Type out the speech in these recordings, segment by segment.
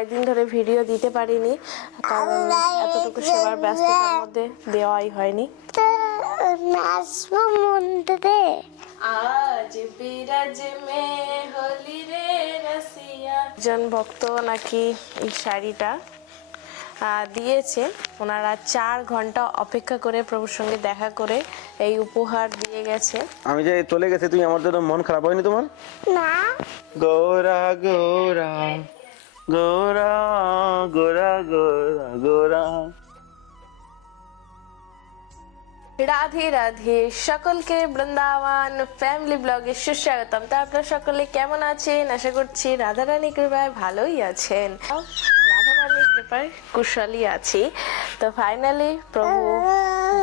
কয়েকদিন ধরে ভিডিও দিতে পারিনি, কারণ এতটুকু সেবার ব্যস্ততার মধ্যে দেওয়াই হয়নি। আজ বিরাজ মে হোলি রে রসিয়া। একজন ভক্ত নাকি এই শাড়িটা দিয়েছে, ওনারা 4 ঘন্টা অপেক্ষা করে প্রভুর সঙ্গে দেখা করে এই উপহার দিয়ে গেছে। আমি যে চলে গেছি, তুমি আমার জন্য মন খারাপ হয়নি তোমার? না। গোরা গোরা গোরা গোরা গোরা গোরা। রাধে রাধে, সকলকে বৃন্দাবন ফ্যামিলি ব্লগে সুস্বাগতম। তো আপনারা সকলে কেমন আছেন? আশা করছি রাধারানী কৃপায় ভালোই আছেন। রাধারানী কৃপায় কুশলী আছি। তো ফাইনালি প্রভু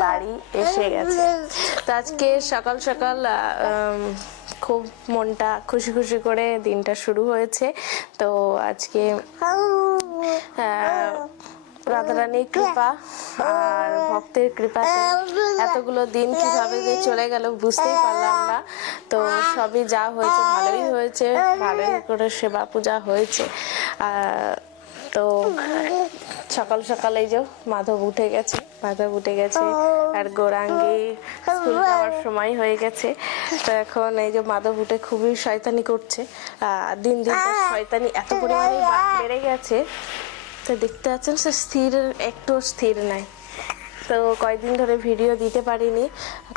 বাড়ি এসে গেছে। তো আজকে সকাল সকাল খুব মনটা খুশি খুশি করে দিনটা শুরু হয়েছে। তো আজকে রাধারানীর কৃপা আর ভক্তের কৃপাতে এতগুলো দিন কিভাবে যে চলে গেল বুঝতেই পারলাম না। তো সবই যা হয়েছে ভালোই হয়েছে, ভালোই করে সেবা পূজা হয়েছে। তো সকাল সকাল এই যে মাধব উঠে গেছে আর গৌরাঙ্গী স্কুল যাওয়ার সময় হয়ে গেছে। তো এখন এই যে মাধব উঠে খুবই শয়তানি করছে। দিন দিন শয়তানি এত পরিমাণে বেড়ে গেছে, তো দেখতে পাচ্ছেন সে একটু স্থির নাই। তো কয়েকদিন ধরে ভিডিও দিতে পারিনি,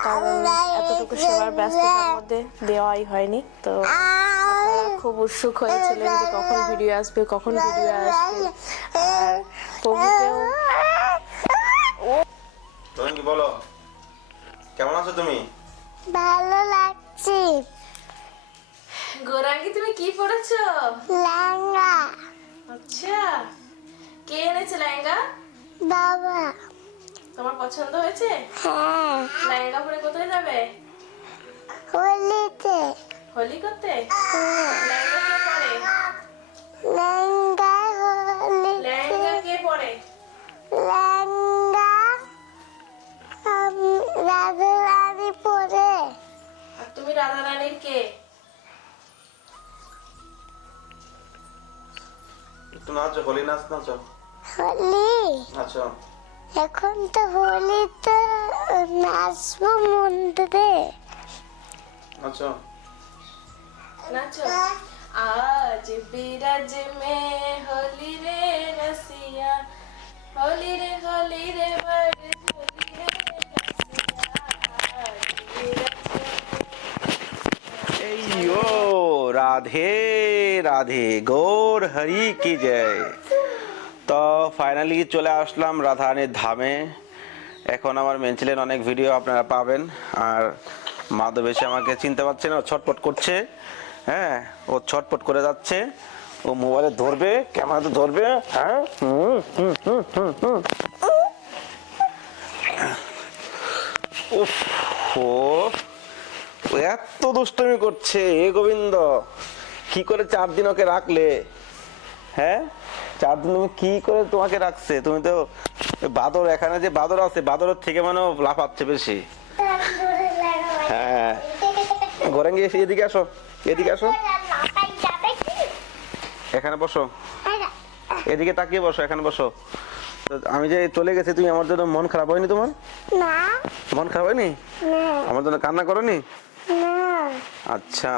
কারণ এতটুকু সেবার ব্যস্ততার মধ্যে দেওয়াই হয়নি। তো আপনারা খুব উৎসুক হয়েছিলেন যে কখন ভিডিও আসবে। আর প্রভুকেও তুমি কি বলো, কেমন আছো তুমি? ভালো লাগছে। গৌরাঙ্গী তুমি কি পড়েছো? লেহেঙ্গা। আচ্ছা, কে এনেছে লেহেঙ্গা? বাবা। তোমার পছন্দ হয়েছে? হ্যাঁ। লেহেঙ্গা পরে কোথায় যাবে? হোলিতে। হোলি করতে? লেহেঙ্গা কে পরে? লেহেঙ্গা হোলি। লেহেঙ্গা কে পরে? লেহেঙ্গা রাধা রানী পরে। আর তুমি রাধা রানীর কে? একটু নাচো, হোলি নাচ নাচো। হোলি? আচ্ছা, এখন তো হোলিতে নাচবো মন্দিরে। আচ্ছা। নাচো। আজ বিরাজ মে হোলি রে রসিয়া, হোলি রে বড় হোলি রে রসিয়া। এই ও রাধে রাধে, গৌর হরি কি জয়। তো ফাইনালি চলে আসলাম রাধারানীর ধামে। এখন আমার মেনছিলেন অনেক ভিডিও আপনারা পাবেন। আর মাধব এসে আমাকে চিনতে পারছেন, ও ছটপট করছে। হ্যাঁ, ও ছটপট করে যাচ্ছে। ও মোবাইলে ধরবে, ক্যামেরাতে ধরবে। হ্যাঁ, উফ, ও এত দুষ্টমি করছে। এ গোবিন্দ, কি করে 4 দিন ওকে রাখলে? হ্যাঁ, 4 দিন তুমি কি করে তোমাকে রাখছে? তুমি তো বাদর, এখানে যে বাদর আছে, বাদরের থেকে মানে লাফাচ্ছে বেশি। হ্যাঁ, গৌরাঙ্গী এদিকে আসো, এদিকে আসো, এখানে বসো, এদিকে তাকিয়ে বসো, এখানে বসো। আমি যে চলে গেছি, তুমি আমার জন্য মন খারাপ হয়নি তোমার? না। মন খারাপ হয়নি? আমার জন্য কান্না করনি? আচ্ছা,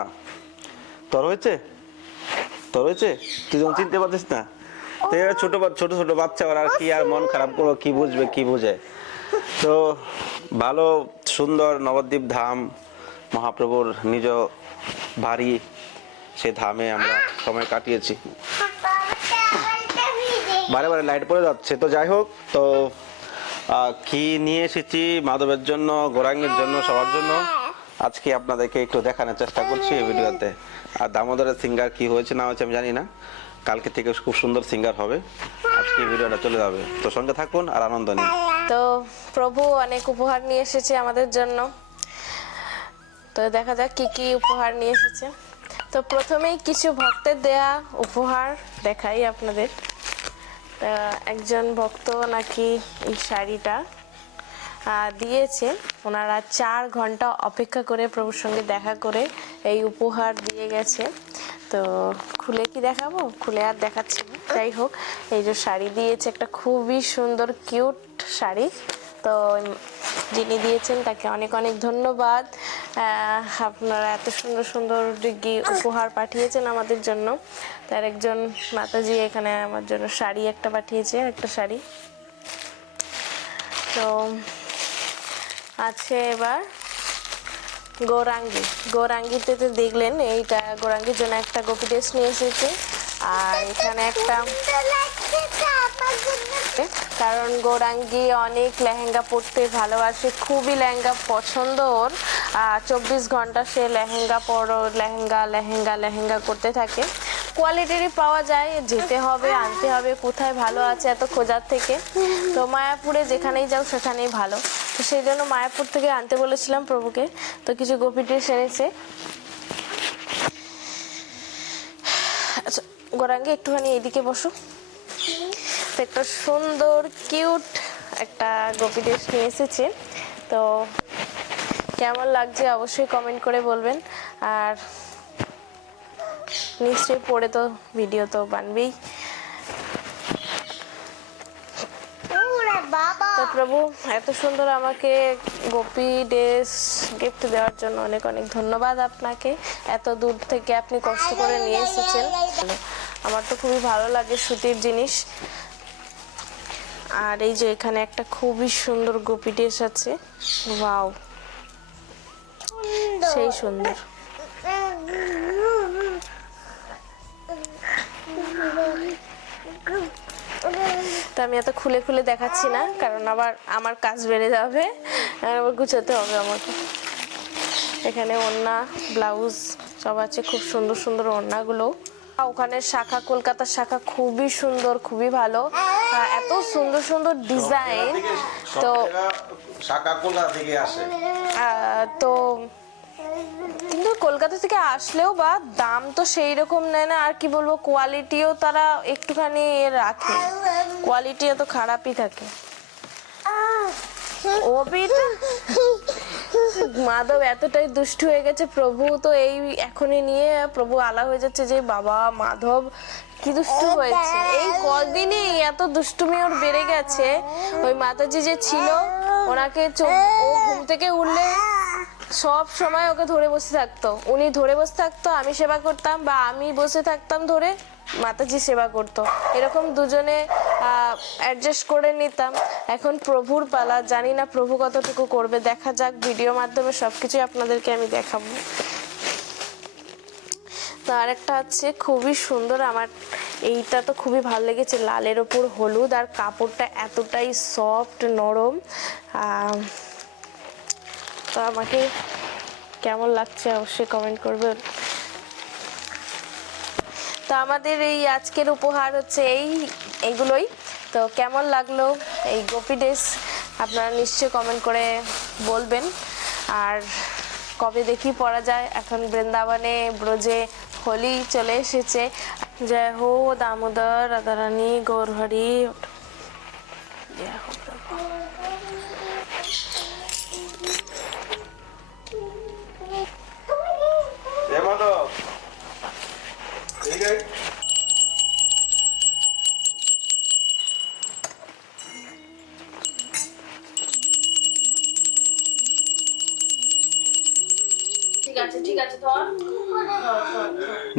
তোর হয়েছে? তুই যখন চিনতে পারছিস না? ছোট ছোট বাচ্চা, ওরা আর কি আর মন খারাপ করো, কি বুঝবে, কি বুঝে। তো ভালো সুন্দর নবদ্বীপ ধাম, মহাপ্রভুর নিজ বাড়ি, সে ধামে আমরা সময় কাটিয়েছি। বারে বারে লাইট পড়ে যাচ্ছে। তো যাই হোক, তো কি নিয়ে এসেছি মাধবের জন্য, গৌরাঙ্গের জন্য, সবার জন্য আজকে আপনাদেরকে একটু দেখানোর চেষ্টা করছি এই ভিডিওতে। আর দামোদরের সিঙ্গার কি হয়েছে না হয়েছে আমি জানি না, কালকে থেকে খুব সুন্দর সিঙ্গার হবে। আজকে ভিডিওটা চলে যাবে, তো সঙ্গে থাকুন আর আনন্দ নিন। তো প্রভু অনেক উপহার নিয়ে এসেছে আমাদের জন্য। তো দেখা যাক কি কি উপহার নিয়ে এসেছে। তো প্রথমেই কিছু ভক্তের দেয়া উপহার দেখাই আপনাদের। একজন ভক্ত নাকি এই শাড়িটা দিয়েছে, ওনারা 4 ঘন্টা অপেক্ষা করে প্রভুর সঙ্গে দেখা করে এই উপহার দিয়ে গেছে। তো খুলে কি দেখাবো, খুলে আর দেখাচ্ছি না। যাই হোক, এই যে শাড়ি দিয়েছে, একটা খুবই সুন্দর কিউট শাড়ি। তো যিনি দিয়েছেন তাকে অনেক অনেক ধন্যবাদ। আপনারা এত সুন্দর সুন্দর উপহার পাঠিয়েছেন আমাদের জন্য। তার একজন মাতাজি এখানে আমার জন্য শাড়ি একটা পাঠিয়েছে, একটা শাড়ি। তো আছে এবার গৌরাঙ্গি। গৌরাঙ্গিতে তো দেখলেন, এইটা গৌরাঙ্গির জন্য একটা গোপী ড্রেস নিয়ে এসেছে। আর এখানে একটা, কারণ গৌরাঙ্গি অনেক লেহেঙ্গা পরতে ভালোবাসে, খুবই লেহেঙ্গা পছন্দ ওর। 24 ঘন্টা সে লেহেঙ্গা লেহেঙ্গা লেহেঙ্গা লেহেঙ্গা করতে থাকে। কোয়ালিটিরই পাওয়া যায়, যেতে হবে, আনতে হবে, কোথায় ভালো আছে এত খোঁজার থেকে। তো মায়াপুরে যেখানেই যাও সেখানেই ভালো, তো সেই জন্য মায়াপুর থেকে আনতে বলেছিলাম প্রভুকে। তো কিছু গোপী ড্রেস এনেছে। আচ্ছা গৌরাঙ্গি, একটুখানি এইদিকে বসো। তো একটা সুন্দর কিউট একটা গোপী ড্রেস নিয়ে এসেছে। তো কেমন লাগছে অবশ্যই কমেন্ট করে বলবেন। আর নিশ্চয়ই পরে তো ভিডিও তো বানবেই। তো প্রভু এত সুন্দর আমাকে গোপী ড্রেস গিফট দেওয়ার জন্য অনেক অনেক ধন্যবাদ আপনাকে। এত দূর থেকে আপনি কষ্ট করে নিয়ে এসেছেন, আমার তো খুবই ভালো লাগে সুতির জিনিস। আর এই যে এখানে একটা খুবই সুন্দর গোপী ড্রেস আছে, ওয়াও সেই সুন্দর। তো আমি এত খুলে খুলে দেখাচ্ছি না, কারণ আবার আমার কাজ বেড়ে যাবে, আবার গুছাতে হবে আমাকে। এখানে ওড়না, ব্লাউজ সব আছে, খুব সুন্দর সুন্দর ওড়নাগুলো। ওখানে শাখা, কলকাতার শাখা খুবই সুন্দর, খুবই ভালো, এত সুন্দর সুন্দর ডিজাইন। তো শাখা কলকাতা থেকে আসে। তো কিন্তু কলকাতা থেকে আসলেও বা দাম তো সেই রকম নেয় না, আর কি বলবো, কোয়ালিটিও তারা একটুখানি রাখে, কোয়ালিটি এত খারাপই থাকে। ও বেটা মাধব এতটাই দুষ্টু হয়ে গেছে, প্রভু তো এই এখনই নিয়ে প্রভু আলা হয়ে যাচ্ছে যে বাবা মাধব কি দুষ্টু হয়েছে। এই কদিনই এত দুষ্টুমি ওর বেড়ে গেছে। ওই মাতাজি যে ছিল, ওনাকে ও ঘুম থেকে উঠলে সব সময় ওকে ধরে বসে থাকতো, উনি ধরে বসে থাকতো, আমি সেবা করতাম, বা আমি বসে থাকতাম ধরে, মাতাজি সেবা করতো, এরকম দুজনে অ্যাডজাস্ট করে নিতাম। এখন প্রভুর পালা, জানি না প্রভু কতটুকু করবে, দেখা যাক। ভিডিওর মাধ্যমে সবকিছু আপনাদেরকে আমি দেখাবো। তো আরেকটা আছে খুবই সুন্দর, আমার এইটা তো খুবই ভালো লেগেছে, লালের ওপর হলুদ, আর কাপড়টা এতটাই সফট নরম। তো আমাকে কেমন লাগছে অবশ্যই কমেন্ট করবেন। তো আমাদের এই আজকের উপহার হচ্ছে এইগুলোই। তো কেমন লাগলো এই গোপী ড্রেস আপনারা নিশ্চয়ই কমেন্ট করে বলবেন। আর কবে দেখি পরা যায়, এখন বৃন্দাবনে ব্রজে হোলি চলে এসেছে। জয় হো দামোদর রাধারানী গৌরহরি, জয় হো প্রভু।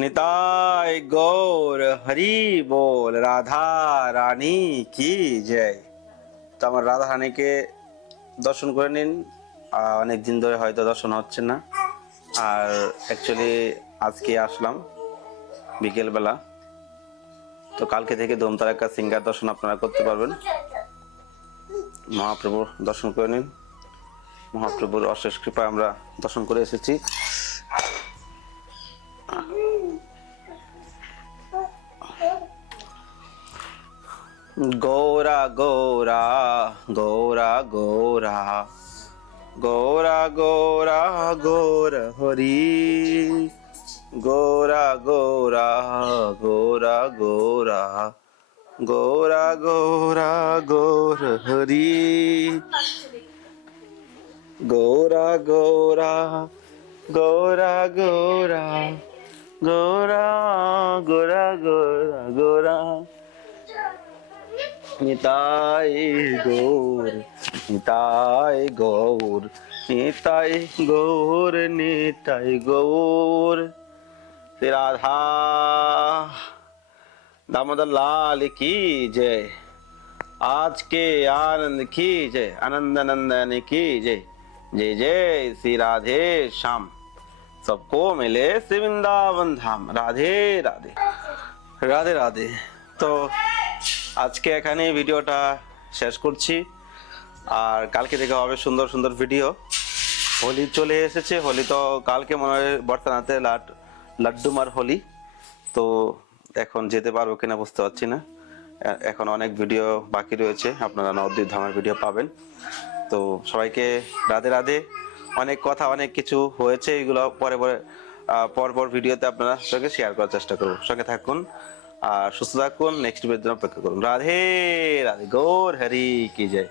निताय गौर हरि बोल, राधा রানী কি জয়। তো আমার রাধা রানীকে দর্শন করে নিন, অনেক দিন ধরে হয়তো দর্শন হচ্ছে না। আর অ্যাকচুয়ালি আজকে আসলাম বিকেলবেলা, তো কালকে থেকে ধুমতারাক্কা সিঙ্গার দর্শন আপনারা করতে পারবেন। মহাপ্রভুর দর্শন করে নিন, মহাপ্রভুর অশেষ কৃপায় আমরা দর্শন করে এসেছি। গৌরা গৌরা গৌরা গৌরা গৌরা গৌরা গৌর হরি, গৌরা গৌরা গৌরা গৌরা গৌরা গৌরা গৌর হরি, গৌরা গৌরা গৌরা গৌরা গোরা গোরা গোরা গোরা নিতাই গৌর নিতাই গৌর নিতাই গৌর নিতাই গৌর श्री राधा दामोदर लाल की जय। आज के आनंद की जय, आनंद नंदन की जय। जय जय श्री राधे श्याम, सबको मिले श्री वृंदावन धाम। রাধে রাধে রাধে রাধে। তো আজকে এখানে ভিডিওটা শেষ করছি, আর কালকে দেখা হবে সুন্দর সুন্দর ভিডিও। হোলি চলে এসেছে, হোলি তো কালকে মনে হয় বর্তমানে লাড্ডুমার হোলি। তো এখন যেতে পারবো কিনা বুঝতে পারছি না, এখন অনেক ভিডিও বাকি রয়েছে, আপনারা নবদ্বীপ ধামের ভিডিও পাবেন। তো সবাইকে রাধে রাধে। অনেক কথা অনেক কিছু হয়েছে, এগুলো পরপর ভিডিওতে আপনারা সঙ্গে শেয়ার করার চেষ্টা করবো। সঙ্গে থাকুন আর সুস্থ থাকুন, নেক্সট ভিডিওর অপেক্ষা করুন। রাধে রাধে, গৌর হরি কি জয়।